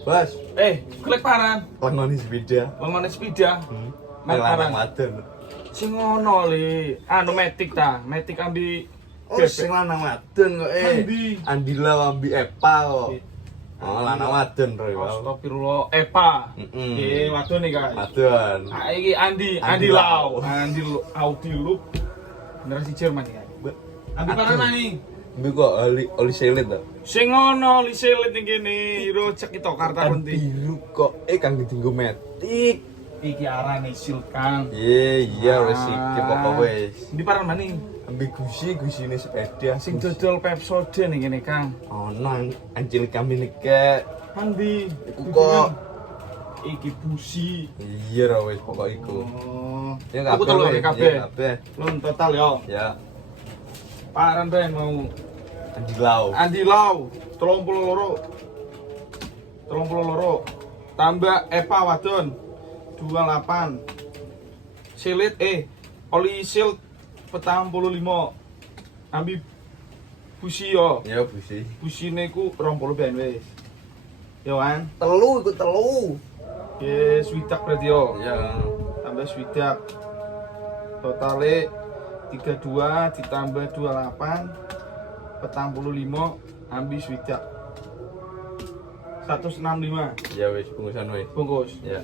Bos, Klik paran. lengoni sepeda. Lengone sepeda. Nang lanang wadon. Sing ngono li, anu metik ta, metik ambi Oh, sing lanang wadon kok Ambi. Andila ambi Epa kok. Oh, lanang wadon bro. Astagfirullah, Epa. Heeh. Wadon nih guys. Wadon. Nah, iki Andi Lau. Andi Lu. Generasi Jerman ya. Ambi paran nih. Ambi kok oli selit to. Sing ngono li selit ning kene, iro cek kita karta Kan kunti. biru kok kang ditinggo metik. Iki arane sil Kang. Iya wis iki pokok wis. Di paran maning. Ambi gusine sepeda Sing dodol Pepsode ning kene Kang. ono anjil kami nike. Andi. Iku kok Iki busi. iya ra wis pokok iku. Oh. Ya Aku telu wis, kabeh. iya, kabeh. Lon total yo. Ya, Paran ben mau Andilau. Andi Lau 32. Tambah Epa wadon 28. Silit oli sil 45. Ambi busi yo. Ya busi. Busine ku 20 ben wis. Yo kan. Telu iku telu. Swidak berarti yo. Ya. Tambah swidak. Totale 32 ditambah 28 45 ambil swidak 165 Ya wis bungkusan wis. bungkus. Ya.